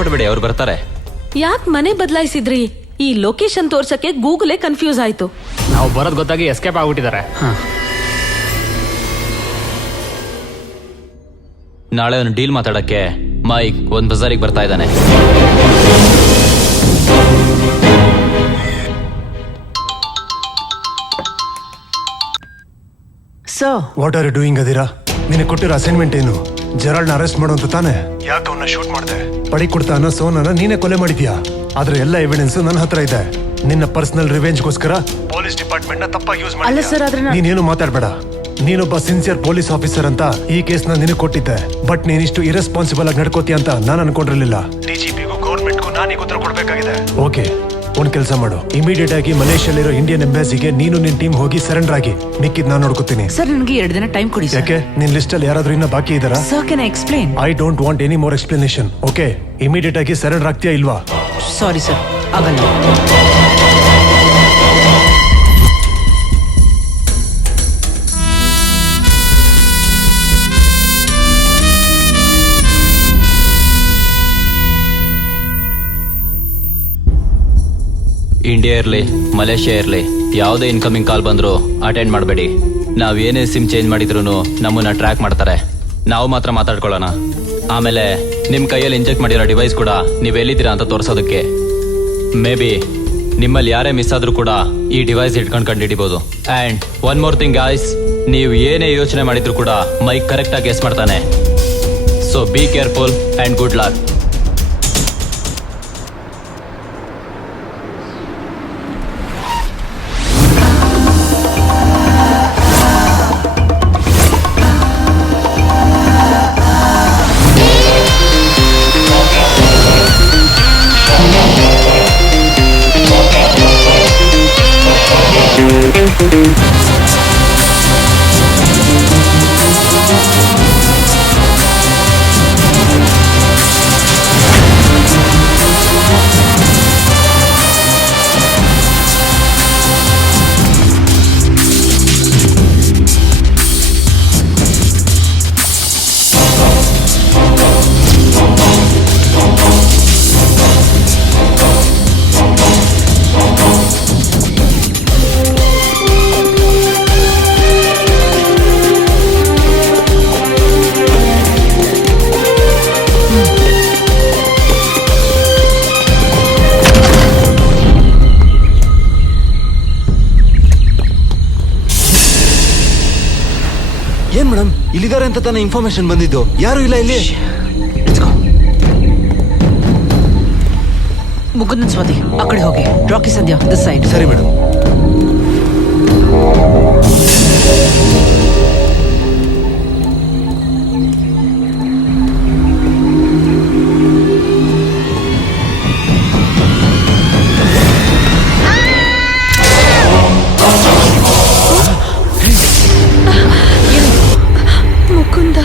ಪಡಬೇಡಿ, ಅವ್ರು ಬರ್ತಾರೆ. ಯಾಕೆ ಮನೆ ಬದಲಾಯಿಸಿದ್ರಿ? ಈ ಲೊಕೇಶನ್ ತೋರ್ಸಕ್ಕೆ ಗೂಗಲೇ ಕನ್ಫ್ಯೂಸ್ ಆಯ್ತು. ನಾವು ಬರೋದ್ ಗೊತ್ತಾಗಿ ಎಸ್ಕೇಪ್ ಆಗ್ಬಿಟ್ಟಿದ್ದಾರೆ. ನಾಳೆ ಒಂದು ಡೀಲ್ ಮಾತಾಡಕ್ಕೆ ಮೈಕ್ ಒಂದ್ ಬಜಾರಿಗೆ ಬರ್ತಾ ಇದ್ದಾನೆ. ವಾಟ್ ಆರ್ ಯು ಡೂಯಿಂಗ್ ಅದೀರಾ? ನಿನಗೆ ಕೊಟ್ಟಿರೋ ಅಸೈನ್ಮೆಂಟ್ ಏನು? ಜೆರಾಲ್ಡ್ನ ಅರೆಸ್ಟ್ ಮಾಡು ಅಂತ ತಾನೆ? ಯಾಕೆ ಅವನ್ನ ಶೂಟ್ ಮಾಡಿದೆ? ಪಡಿ ಕೊಡ್ತಾನ ಸೋನನ ನೀನೇ ಕೊಲೆ ಮಾಡಿದ್ಯಾ. ಆದ್ರೆ ಎಲ್ಲ ಎವಿಡೆನ್ಸ್ ನನ್ನ ಹತ್ರ ಇದೆ. ನಿನ್ನ ಪರ್ಸನಲ್ ರಿವೆಂಜ್ಗೋಸ್ಕರ ಪೊಲೀಸ್ ಡಿಪಾರ್ಟ್ಮೆಂಟ್ ನ ತಪ್ಪಾಗಿ ಯೂಸ್ ಮಾಡಿ. ನೀನೇನು ಮಾತಾಡ್ಬೇಡ. ನೀನೊಬ್ಬ ಸಿನ್ಸಿಯರ್ ಪೊಲೀಸ್ ಆಫೀಸರ್ ಅಂತ ಈ ಕೇಸ್ ನ ನಿನಗೆ ಕೊಟ್ಟಿದ್ದೆ. ಬಟ್ ನೀನಿಷ್ಟು ಇರೆಸ್ಪಾನ್ಸಿಬಲ್ ಆಗಿ ನಡ್ಕೋತೀಯ ಅಂತ ನಾನು ಅನ್ಕೊಂಡಿರ್ಲಿಲ್ಲ. ಡಿಜಿಪಿಗೂ ಗೌರ್ಮೆಂಟ್ಗೂ ನಾನೀಗ ಉತ್ತರ ಕೊಡ್ಬೇಕಾಗಿದೆ. ಓಕೆ, ಒಂದ್ ಕೆಲಸ ಮಾಡು. ಇಮಿಡಿಯೇಟ್ ಆಗಿ ಮಲೇಷ್ಯಾಲಿರೋ ಇಂಡಿಯನ್ ಎಂಬಾಸಿಗೆ ನೀನು ನಿನ್ ಟೀಮ್ ಹೋಗಿ ಸರೆಂಡರ್ ಆಗಿ. ಮಿಕ್ಕಿದ್ ನಾನು ನೋಡ್ಕೋತೀನಿ. ಸರ್, ನನಗೆ 2 ದಿನ ಟೈಮ್ ಕೊಡಿ. ಯಾಕೆ? ನಿನ್ ಲಿಸ್ಟ್ ಅಲ್ಲಿ ಯಾರಾದ್ರೂ ಇನ್ನ ಬಾಕಿ ಇದಾರಾ? Sir, can I explain? I don't want any more explanation. Okay, immediate ಆಗಿ ಸರೆಂಡರ್ ಆಗ್ತೀಯಾ ಇಲ್ವಾ? ಸಾರಿ ಸರ್, ಆಗಲ್ಲ. ಇಂಡಿಯಾ ಇರ್ಲಿ ಮಲೇಷ್ಯಾ ಇರ್ಲಿ, ಯಾವುದೇ ಇನ್ಕಮಿಂಗ್ ಕಾಲ್ ಬಂದ್ರು ಅಟೆಂಡ್ ಮಾಡಬೇಡಿ. ನಾವ್ ಏನೇ ಸಿಮ್ ಚೇಂಜ್ ಮಾಡಿದ್ರು ನಮ್ಮನ್ನ ಟ್ರ್ಯಾಕ್ ಮಾಡ್ತಾರೆ. ನಾವು ಮಾತ್ರ ಮಾತಾಡ್ಕೊಳ್ಳೋಣ. ಆಮೇಲೆ ನಿಮ್ ಕೈಯಲ್ಲಿ ಇಂಜೆಕ್ಟ್ ಮಾಡಿರೋ ಡಿವೈಸ್ ಕೂಡ ನೀವ್ ಎಲ್ಲಿದ್ದೀರಾ ಅಂತ ತೋರಿಸೋದಕ್ಕೆ. ಮೇ ಬಿ ನಿಮ್ಮಲ್ಲಿ ಯಾರೇ ಮಿಸ್ ಆದ್ರೂ ಕೂಡ ಈ ಡಿವೈಸ್ ಇಟ್ಕೊಂಡು ಕಂಡುಹಿಡಿಬಹುದು. And one more thing guys, ನೀವು ಏನೇ ಯೋಚನೆ ಮಾಡಿದ್ರು ಕೂಡ ಮೈಕ್ ಕರೆಕ್ಟ್ ಆಗಿ ಗೆಸ್ ಮಾಡ್ತಾನೆ. So be careful and good luck. ಏನ್ ಮೇಡಮ್, ಇಲ್ಲಿದ್ದಾರೆ ಅಂತ ತಾನೇ ಇನ್ಫಾರ್ಮೇಶನ್ ಬಂದಿದ್ದು. ಯಾರು ಇಲ್ಲ ಇಲ್ಲಿ. ಮುಗುಂದನ್ ಸ್ವಾತಿ, ಆ ಕಡೆ ಹೋಗಿ. ರಾಕಿ ಸಂಧ್ಯಾ, ದಿಸ್ ಸೈಡ್. ಸರಿ ಮೇಡಮ್. ಮುಕುಂದ,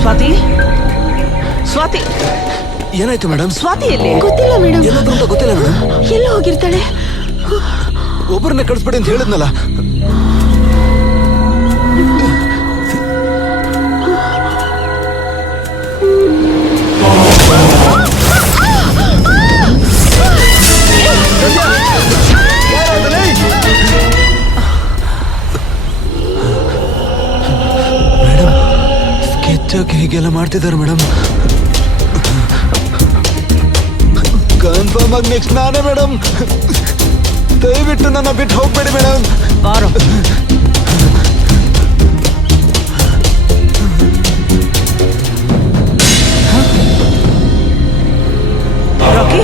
ಸ್ವಾತಿ, ಸ್ವಾತಿ, ಏನಾಯ್ತು ಮೇಡಮ್? ಸ್ವಾತಿ ಎಲ್ಲಿ? ಗೊತ್ತಿಲ್ಲ ಮೇಡಮ್. ಎಲ್ಲಾದ್ರೂ ಅಂತ ಗೊತ್ತಿಲ್ಲ ಮೇಡಮ್. ಎಲ್ಲ ಹೋಗಿರ್ತಾಳೆ. ಒಬ್ಬರನ್ನ ಕಳಿಸ್ಬಿಡಿ ಅಂತ ಹೇಳಿದ್ನಲ್ಲ. ಮೇಡಮ್, ಸ್ಕೆಚ್ ಹೀಗೆಲ್ಲ ಮಾಡ್ತಿದ್ದಾರೆ ಮೇಡಮ್. ಕನ್ಫರ್ಮ್ ಆಗಿ ನೆಕ್ಸ್ಟ್ ನಾನೇ ಮೇಡಮ್. ದಯವಿಟ್ಟು ನನ್ನ ಬಿಟ್ಟು ಹೋಗ್ಬೇಡಿ ಮೇಡಮ್. ಬಾರೋ. ರಾಕಿ,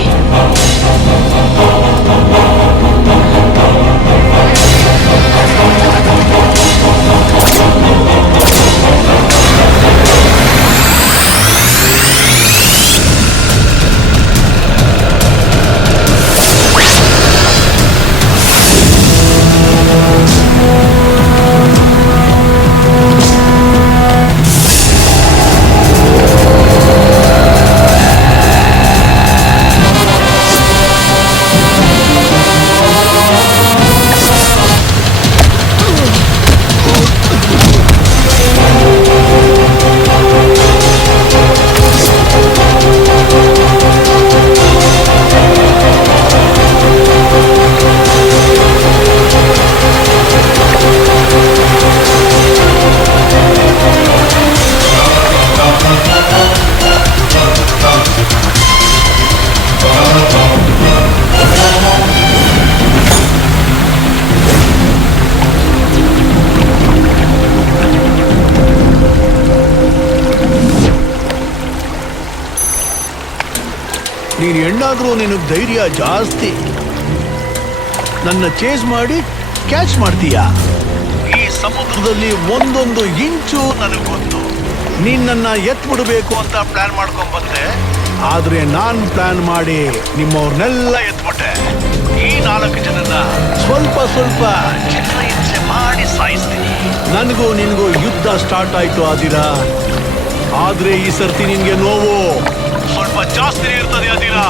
ನೀನು ಹೆಣ್ಣಾದ್ರೂ ನಿನಗೆ ಧೈರ್ಯ ಜಾಸ್ತಿ. ನನ್ನ ಚೇಸ್ ಮಾಡಿ ಕ್ಯಾಚ್ ಮಾಡ್ತೀಯ. ಈ ಸಮುದ್ರದಲ್ಲಿ ಒಂದೊಂದು ಇಂಚು ನನಗೆ ಗೊತ್ತು. ನೀನ್ ನನ್ನ ಎತ್ಬಿಡ್ಬೇಕು ಅಂತ ಪ್ಲಾನ್ ಮಾಡ್ಕೊಂಡ್ ಬಂದೆ, ಆದ್ರೆ ನಾನ್ ಪ್ಲಾನ್ ಮಾಡಿ ನಿಮ್ಮವ್ರನ್ನೆಲ್ಲ ಎತ್ಬಿಟ್ಟೆ. ಈ 4 ಜನನ್ನ ಸ್ವಲ್ಪ ಸ್ವಲ್ಪ ಚಿತ್ರಹಿಂಸೆ ಮಾಡಿ ಸಾಯಿಸ್ತೀನಿ. ನನಗೂ ನಿನಗೂ ಯುದ್ಧ ಸ್ಟಾರ್ಟ್ ಆಯ್ತು ಆದಿರಾ. ಆದ್ರೆ ಈ ಸರ್ತಿ ನಿನ್ಗೆ ನೋವು ಸ್ವಲ್ಪ ಜಾಸ್ತಿ ಇರ್ತದೆ ಆದಿರಾ.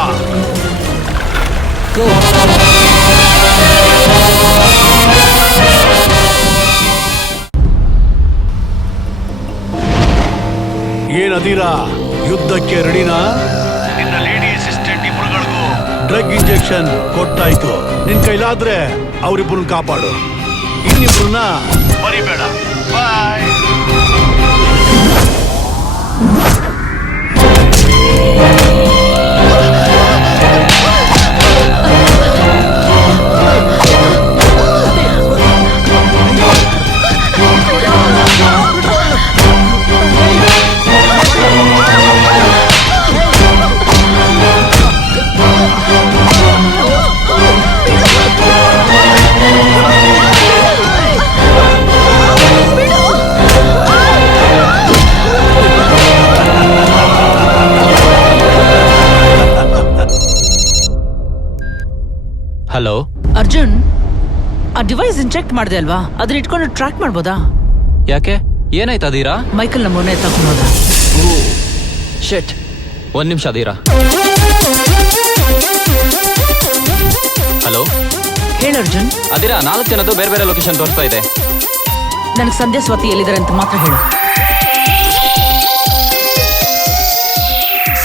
ಏನದೀರಾ, ಯುದ್ಧಕ್ಕೆ ರೆಡಿನಾ? ನಿನ್ನ ಲೇಡಿ ಅಸಿಸ್ಟೆಂಟ್ ಇಬ್ಬರುಗಳಿಗೂ ಡ್ರಗ್ ಇಂಜೆಕ್ಷನ್ ಕೊಟ್ಟಾಯ್ತು. ನಿನ್ ಕೈಲಾದ್ರೆ ಅವರಿಬ್ಬರನ್ನ ಕಾಪಾಡು, ಇನ್ನಿಬ್ರನ್ನ ಮರಿಬೇಡ. ಬಾಯ್. ಹಲೋ ಅರ್ಜುನ್, ಆ ಡಿವೈಸ್ ಇಂಜೆಕ್ಟ್ ಮಾಡಿದೆ ಅಲ್ವಾ, ಅದನ್ನ ಇಟ್ಕೊಂಡು ಟ್ರ್ಯಾಕ್ ಮಾಡ್ಬೋದಾ? ಯಾಕೆ, ಏನಾಯ್ತು ಅದೀರಾ? ಮೈಕಲ್ ನಮ್ಮನೆ ತಗೊಂಡೋದ. ಶೆಟ್, 1 ನಿಮಿಷ ಅದೀರಾ. ಹಲೋ ಹೇಳು ಅರ್ಜುನ್. ಅದೀರಾ, 4 ಜನದ್ದು ಬೇರೆ ಬೇರೆ ಲೊಕೇಶನ್ ತೋರಿಸ್ತಾ ಇದೆ. ನನಗೆ ಸಂಧ್ಯಾ ಸ್ವಾತಿ ಎಲ್ಲಿದ್ದಾರೆ ಅಂತ ಮಾತ್ರ ಹೇಳು.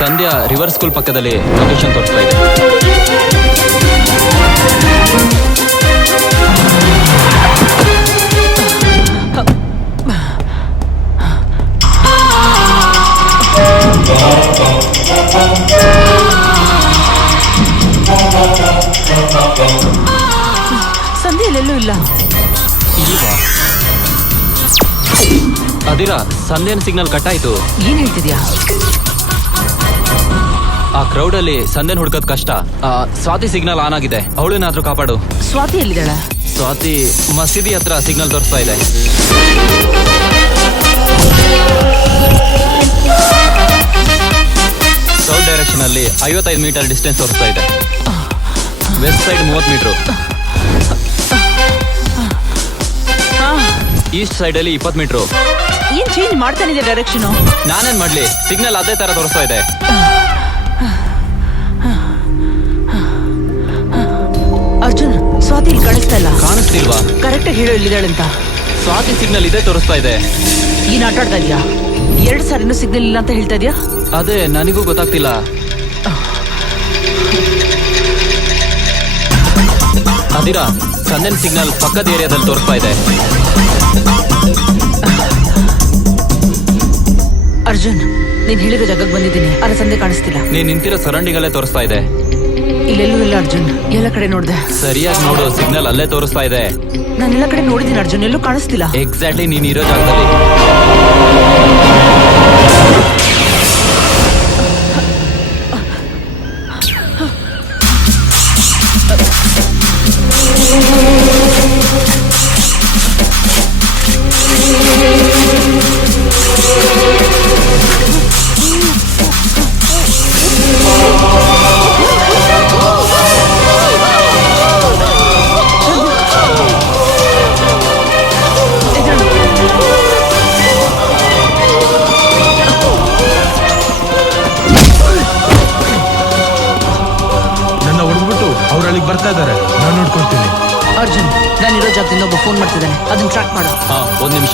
ಸಂಧ್ಯಾ ರಿವರ್ ಸ್ಕೂಲ್ ಪಕ್ಕದಲ್ಲಿ ಲೊಕೇಶನ್ ತೋರಿಸ್ತಾ ಇದೆ. ಸಂಧ್ಯೆಯಲ್ಲೆಲ್ಲೂ ಇಲ್ಲ. ಅದೀರಾ, ಸಂಧ್ಯನ ಸಿಗ್ನಲ್ ಕಟ್ ಆಯ್ತು. ಏನ್ ಹೇಳ್ತಿದ್ಯಾ? ಆ ಕ್ರೌಡ್ ಅಲ್ಲಿ ಸಂಧ್ಯನ್ ಹುಡ್ಕೋದ್ ಕಷ್ಟ. ಸ್ವಾತಿ ಸಿಗ್ನಲ್ ಆನ್ ಆಗಿದೆ, ಅವಳೇನಾದ್ರೂ ಕಾಪಾಡು. ಸ್ವಾತಿ ಎಲ್ಲಿದ್ದಾಳೆ? ಸ್ವಾತಿ ಮಸೀದಿ ಹತ್ರ ಸಿಗ್ನಲ್ ತೋರಿಸ್ತಾ ಇದೆ. ಸೌತ್ ಡೈರೆಕ್ಷನ್ ಅಲ್ಲಿ 55 ಮೀಟರ್ ಡಿಸ್ಟೆನ್ಸ್ ತೋರಿಸ್ತಾ ಇದೆ. West side 30 metre, east side ಅಲ್ಲಿ 20 ಮೀಟರ್. ಏನ್ ಚೇಂಜ್ ಮಾಡ್ತಾನಿದೆ ಡೈರೆಕ್ಷನ್? ನಾನೇನ್ ಮಾಡ್ಲಿ, ಸಿಗ್ನಲ್ ಅದೇ ತರ ತೋರಿಸ್ತಾ ಇದೆ. ಅರ್ಜುನ್, ಸ್ವಾತಿ ಇಲ್ಲಿ ಕಾಣಿಸ್ತಾ ಇಲ್ಲ. ಕಾಣಿಸ್ತಿಲ್ವಾ? ಕರೆಕ್ಟ್ ಆಗಿ ಹೇಳು ಎಲ್ಲಿದ್ದಾಳೆ ಅಂತ. ಸ್ವಾತಿ ಸಿಗ್ನಲ್ ಇದೇ ತೋರಿಸ್ತಾ ಇದೆ. ಏನ್ ಆಟ ಆಡ್ತಾ ಇದೀಯಾ? 2 ಸಾರಿನೂ ಸಿಗ್ನಲ್ ಇಲ್ಲ ಅಂತ ಹೇಳ್ತಾ ಇದೀಯಾ? ಅದೇ ನನಗೂ ಗೊತ್ತಾಗ್ತಿಲ್ಲ. ಅದೀರಾ, ಸಂಧ್ಯನ್ ಸಿಗ್ನಲ್ ಪಕ್ಕದ ಏರಿಯಾದಲ್ಲಿ ತೋರಿಸ್ತಾ ಇದೆ. ಅರ್ಜುನ್, ನೀನ್ ಹೇಳಿರೋ ಜಾಗಕ್ಕೆ ಬಂದಿದ್ದೀನಿ, ಆದ್ರೆ ಸಂಧ್ಯೆ ಕಾಣಿಸ್ತಿಲ್ಲ. ನೀನ್ ನಿಂತಿರೋ ಸರೌಂಡಿಂಗ್ ಅಲ್ಲೇ ತೋರಿಸ್ತಾ ಇದೆ. ಇಲ್ಲೆಲ್ಲೂ ಇಲ್ಲ ಅರ್ಜುನ್, ಎಲ್ಲ ಕಡೆ ನೋಡ್ದೆ. ಸರಿಯಾಗಿ ನೋಡು, ಸಿಗ್ನಲ್ ಅಲ್ಲೇ ತೋರಿಸ್ತಾ ಇದೆ. ನಾನೆಲ್ಲ ಕಡೆ ನೋಡಿದ್ದೀನಿ ಅರ್ಜುನ್, ಎಲ್ಲೂ ಕಾಣಿಸ್ತಿಲ್ಲ. ಎಕ್ಸಾಕ್ಟ್ಲಿ ನೀನ್ ಇರೋ ಜಾಗದಲ್ಲಿ. ಬರ್ತಾ ಇದಾರೆ, ನಾನು ನೋಡ್ಕೊಳ್ತೀನಿ. ಅರ್ಜುನ್, ನಾನಿರೋ ಜಾಗದಿಂದ ಒಬ್ಬ ಫೋನ್ ಮಾಡ್ತಿದ್ದಾನೆ, ಅದನ್ನ ಟ್ರ್ಯಾಕ್ ಮಾಡು. 1 ನಿಮಿಷ.